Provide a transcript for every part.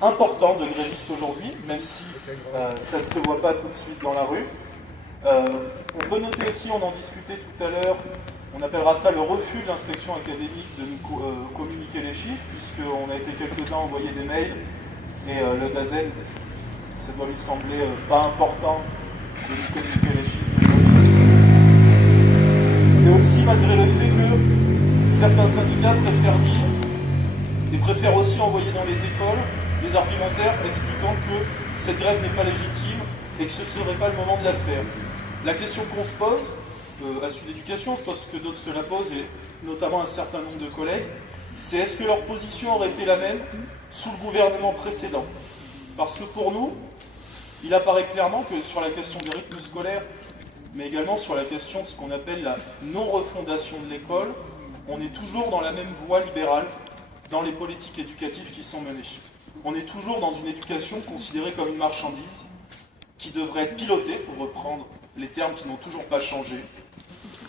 important de grévistes aujourd'hui, même si ça ne se voit pas tout de suite dans la rue. On peut noter aussi, on en discutait tout à l'heure, on appellera ça le refus de l'inspection académique de nous communiquer les chiffres, puisqu'on a été quelques-uns à envoyer des mails, et le DAZEN, ça doit lui sembler pas important de nous communiquer les chiffres. Et aussi malgré le fait que certains syndicats préfèrent dire, et préfèrent aussi envoyer dans les écoles, des argumentaires expliquant que cette grève n'est pas légitime et que ce ne serait pas le moment de la faire. La question qu'on se pose, à Sud Éducation, je pense que d'autres se la posent, et notamment un certain nombre de collègues, c'est est-ce que leur position aurait été la même sous le gouvernement précédent? Parce que pour nous, il apparaît clairement que sur la question du rythme scolaire, mais également sur la question de ce qu'on appelle la non-refondation de l'école, on est toujours dans la même voie libérale dans les politiques éducatives qui sont menées. On est toujours dans une éducation considérée comme une marchandise qui devrait être pilotée, pour reprendre les termes qui n'ont toujours pas changé,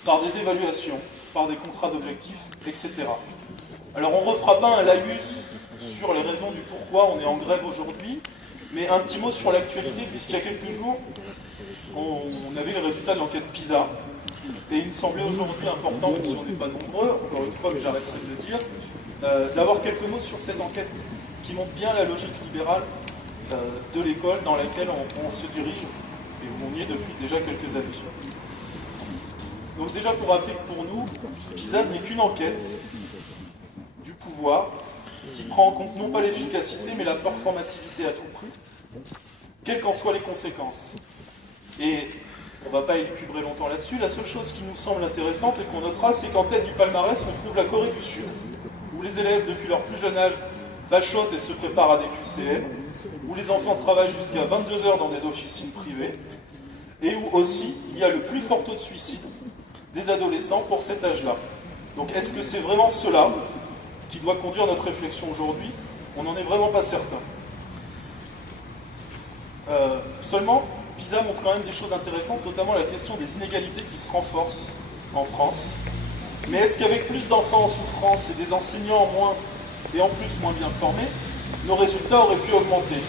par des évaluations, par des contrats d'objectifs, etc. Alors on ne refera pas un laïus sur les raisons du pourquoi on est en grève aujourd'hui, mais un petit mot sur l'actualité, puisqu'il y a quelques jours, on avait les résultats de l'enquête PISA, et il me semblait aujourd'hui important, même si on n'est pas nombreux, encore une fois, mais j'arrêterai de le dire, d'avoir quelques mots sur cette enquête qui montre bien la logique libérale de l'école dans laquelle on se dirige, et où on y est depuis déjà quelques années. Donc déjà pour rappeler que pour nous, PISA n'est qu'une enquête du pouvoir qui prend en compte non pas l'efficacité, mais la performativité à tout prix, quelles qu'en soient les conséquences. Et on ne va pas élucubrer longtemps là-dessus, la seule chose qui nous semble intéressante et qu'on notera, c'est qu'en tête du palmarès, on trouve la Corée du Sud, où les élèves, depuis leur plus jeune âge, bachotent et se préparent à des QCM, où les enfants travaillent jusqu'à 22 heures dans des officines privées, et où aussi il y a le plus fort taux de suicide des adolescents pour cet âge-là. Donc est-ce que c'est vraiment cela qui doit conduire notre réflexion aujourd'hui? On n'en est vraiment pas certain. Seulement, PISA montre quand même des choses intéressantes, notamment la question des inégalités qui se renforcent en France. Mais est-ce qu'avec plus d'enfants en souffrance et des enseignants en moins, et en plus moins bien formés, nos résultats auraient pu augmenter?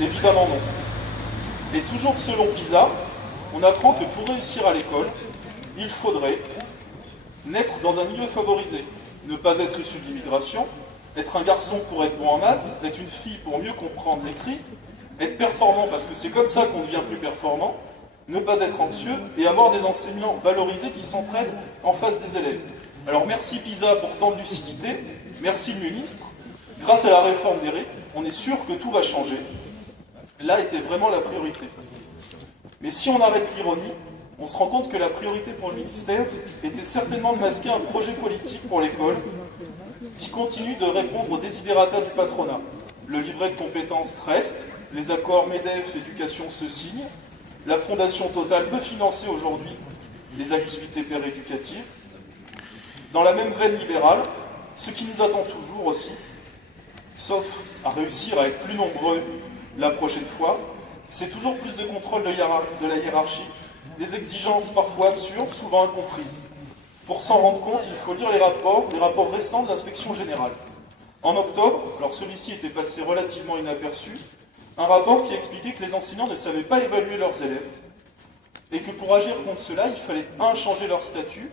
Évidemment non. Et toujours selon PISA, on apprend que pour réussir à l'école, il faudrait naître dans un milieu favorisé, ne pas être issu de l'immigration, être un garçon pour être bon en maths, être une fille pour mieux comprendre l'écrit, être performant parce que c'est comme ça qu'on devient plus performant, ne pas être anxieux et avoir des enseignants valorisés qui s'entraident en face des élèves. Alors merci PISA pour tant de lucidité, merci le ministre. Grâce à la réforme des RIC, on est sûr que tout va changer. Là était vraiment la priorité. Mais si on arrête l'ironie, on se rend compte que la priorité pour le ministère était certainement de masquer un projet politique pour l'école qui continue de répondre aux desiderata du patronat. Le livret de compétences reste, les accords MEDEF éducation se signent, la Fondation Total peut financer aujourd'hui les activités péréducatives. Dans la même veine libérale, ce qui nous attend toujours aussi, sauf à réussir à être plus nombreux la prochaine fois, c'est toujours plus de contrôle de la hiérarchie, des exigences parfois absurdes, souvent incomprises. Pour s'en rendre compte, il faut lire les rapports récents de l'inspection générale. En octobre, alors celui-ci était passé relativement inaperçu, un rapport qui expliquait que les enseignants ne savaient pas évaluer leurs élèves, et que pour agir contre cela, il fallait 1. Changer leur statut,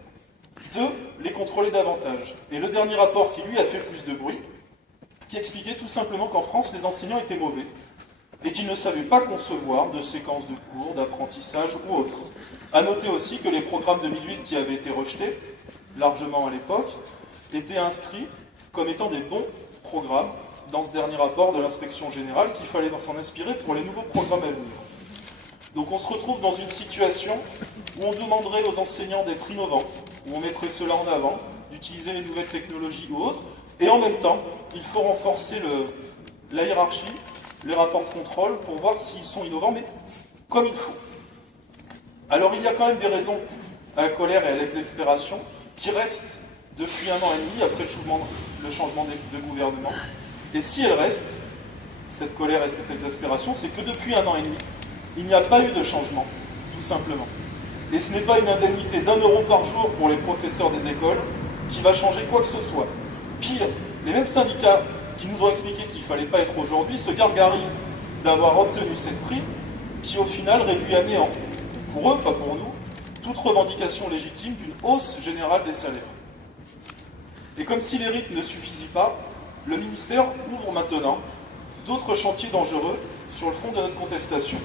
2. Les contrôler davantage. Et le dernier rapport qui lui a fait plus de bruit, qui expliquait tout simplement qu'en France, les enseignants étaient mauvais, et qu'ils ne savaient pas concevoir de séquences de cours, d'apprentissage ou autre. A noter aussi que les programmes 2008 qui avaient été rejetés, largement à l'époque, étaient inscrits comme étant des bons programmes dans ce dernier rapport de l'inspection générale, qu'il fallait s'en inspirer pour les nouveaux programmes à venir. Donc on se retrouve dans une situation où on demanderait aux enseignants d'être innovants, où on mettrait cela en avant, d'utiliser les nouvelles technologies ou autres, et en même temps, il faut renforcer la hiérarchie, les rapports de contrôle pour voir s'ils sont innovants, mais comme il faut. Alors il y a quand même des raisons à la colère et à l'exaspération qui restent depuis 1 an et demi après le changement de gouvernement. Et si elles restent, cette colère et cette exaspération, c'est que depuis 1 an et demi, il n'y a pas eu de changement, tout simplement. Et ce n'est pas une indemnité d'1 euro par jour pour les professeurs des écoles qui va changer quoi que ce soit. Pire, les mêmes syndicats qui qui nous ont expliqué qu'il ne fallait pas être aujourd'hui, se gargarisent d'avoir obtenu cette prime, qui au final réduit à néant, pour eux, pas pour nous, toute revendication légitime d'une hausse générale des salaires. Et comme si les rythmes ne suffisaient pas, le ministère ouvre maintenant d'autres chantiers dangereux sur le fond de notre contestation.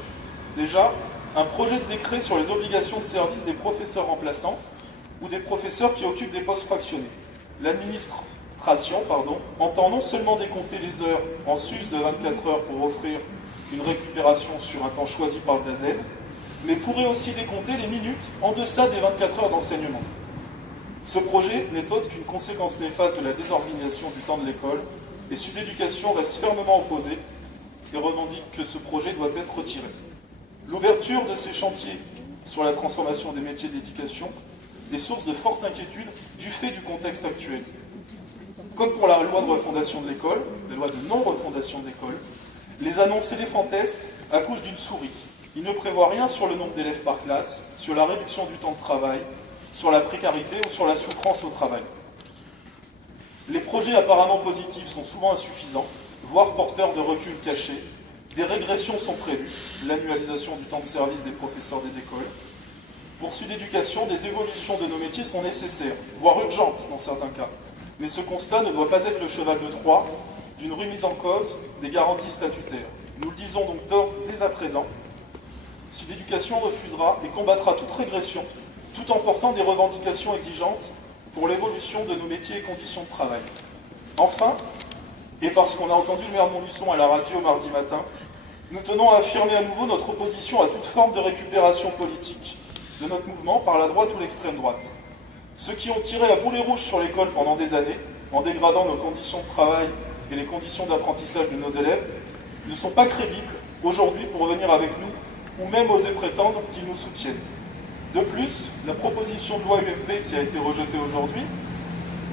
Déjà, un projet de décret sur les obligations de service des professeurs remplaçants ou des professeurs qui occupent des postes fractionnés. L'administration entend non seulement décompter les heures en sus de 24 heures pour offrir une récupération sur un temps choisi par le DAZEN, mais pourrait aussi décompter les minutes en deçà des 24 heures d'enseignement. Ce projet n'est autre qu'une conséquence néfaste de la désorganisation du temps de l'école, et Sud Éducation reste fermement opposé et revendique que ce projet doit être retiré. L'ouverture de ces chantiers sur la transformation des métiers de l'éducation est source de forte inquiétude du fait du contexte actuel. Comme pour la loi de refondation de l'école, la loi de non-refondation de l'école, les annonces éléphantesques accouchent d'une souris. Il ne prévoit rien sur le nombre d'élèves par classe, sur la réduction du temps de travail, sur la précarité ou sur la souffrance au travail. Les projets apparemment positifs sont souvent insuffisants, voire porteurs de recul cachés. Des régressions sont prévues, l'annualisation du temps de service des professeurs des écoles. Pour Sud Éducation, des évolutions de nos métiers sont nécessaires, voire urgentes dans certains cas. Mais ce constat ne doit pas être le cheval de Troie d'une remise en cause des garanties statutaires. Nous le disons donc dès à présent, Sud Éducation refusera et combattra toute régression, tout en portant des revendications exigeantes pour l'évolution de nos métiers et conditions de travail. Enfin, et parce qu'on a entendu le maire de Montluçon à la radio mardi matin, nous tenons à affirmer à nouveau notre opposition à toute forme de récupération politique de notre mouvement par la droite ou l'extrême droite. Ceux qui ont tiré à boulet rouge sur l'école pendant des années, en dégradant nos conditions de travail et les conditions d'apprentissage de nos élèves, ne sont pas crédibles aujourd'hui pour revenir avec nous ou même oser prétendre qu'ils nous soutiennent. De plus, la proposition de loi UMP qui a été rejetée aujourd'hui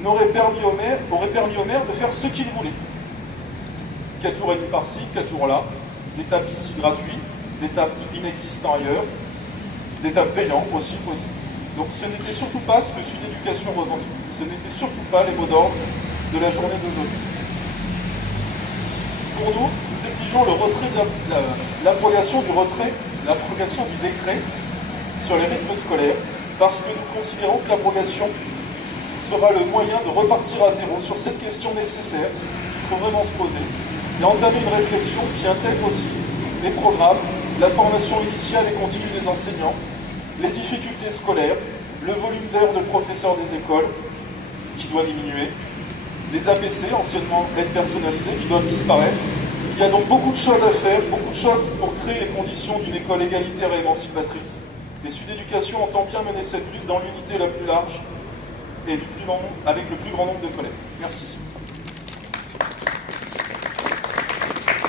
aurait permis au maire de faire ce qu'il voulait. 4 jours et demi par-ci, 4 jours là, des tapes ici gratuits, des tapes inexistants ailleurs, des tapes payants aussi possibles. Donc ce n'était surtout pas ce que Sud Éducation revendique. Ce n'était surtout pas les mots d'ordre de la journée d'aujourd'hui. Pour nous, nous exigeons le retrait l'abrogation du décret sur les rythmes scolaires, parce que nous considérons que l'abrogation sera le moyen de repartir à zéro sur cette question nécessaire qu'il faut vraiment se poser, et entamer une réflexion qui intègre aussi les programmes, la formation initiale et continue des enseignants, les difficultés scolaires, le volume d'heures de professeurs des écoles qui doit diminuer, les APC, anciennement aide personnalisée, qui doivent disparaître. Il y a donc beaucoup de choses à faire, beaucoup de choses pour créer les conditions d'une école égalitaire et émancipatrice. Et Sud Éducation entend bien mener cette lutte dans l'unité la plus large et avec le plus grand nombre de collègues. Merci.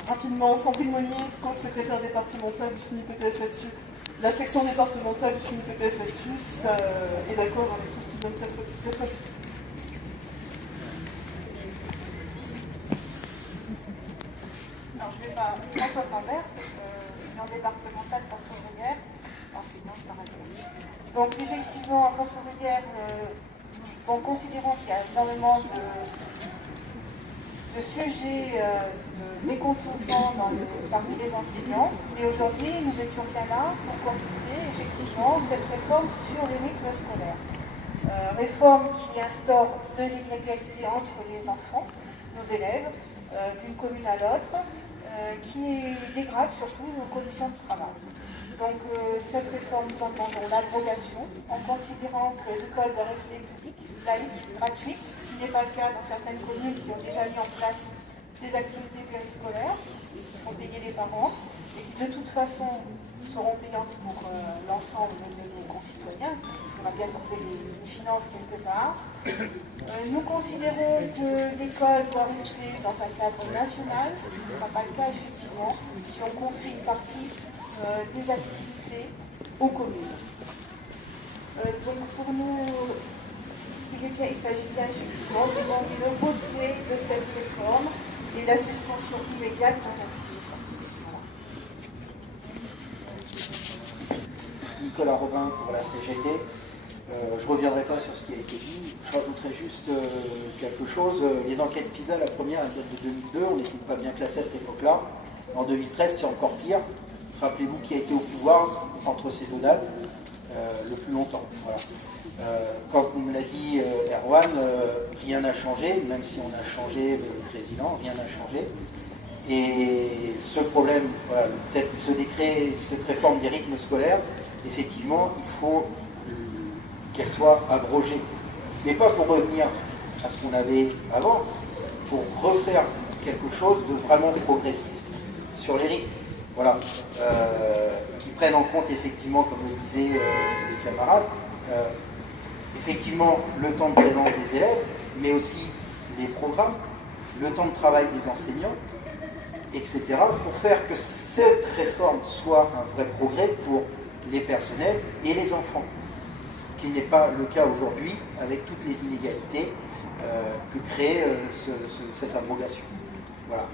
Rapidement, Sandrine Monnier, co-secrétaire départementale du SNU PPFSU. La section départementale du SNU PPFSU est d'accord avec tout ce qui vient d'être fait. Alors, je vais pas François Lambert, union départementale Corse-Ouvrière, enseignante par ailleurs. Donc, effectivement, en Corse-Ouvrière, considérons qu'il y a énormément de sujets de mécontentement parmi les enseignants. Et aujourd'hui, nous étions bien là pour contester effectivement cette réforme sur les rythmes scolaires. Réforme qui instaure de l'inégalité entre les enfants, nos élèves, d'une commune à l'autre, qui dégrade surtout nos conditions de travail. Donc cette réforme, nous entendons l'abrogation, en considérant que l'école doit rester publique, laïque, gratuite, ce qui n'est pas le cas dans certaines communes qui ont déjà mis en place des activités périscolaires, qui font payer les parents, et qui de toute façon seront payantes pour l'ensemble de nos concitoyens, puisqu'il faudra bien trouver les finances quelque part. Nous considérons que l'école doit rester dans un cadre national, ce qui ne sera pas le cas effectivement si on confie une partie des activités aux communes. Donc pour nous, il s'agit bien effectivement de demander le retrait de cette réforme et la suspension immédiate dans la Nicolas Robin pour la CGT. Je ne reviendrai pas sur ce qui a été dit, je rajouterai juste quelque chose. Les enquêtes PISA, la première, elle date de 2002, on n'était pas bien classé à cette époque-là. En 2013, c'est encore pire. Rappelez-vous qui a été au pouvoir entre ces deux dates le plus longtemps. Voilà. Comme me l'a dit Erwan, rien n'a changé, même si on a changé le président, rien n'a changé. Et ce problème, voilà, ce décret, cette réforme des rythmes scolaires, effectivement, il faut qu'elle soit abrogée. Mais pas pour revenir à ce qu'on avait avant, pour refaire quelque chose de vraiment progressiste sur les rythmes. Voilà. Qui prennent en compte, effectivement, comme le disaient les camarades, effectivement, le temps de présence des élèves, mais aussi les programmes, le temps de travail des enseignants, etc., pour faire que cette réforme soit un vrai progrès pour les personnels et les enfants. Ce qui n'est pas le cas aujourd'hui avec toutes les inégalités que crée cette abrogation. Voilà.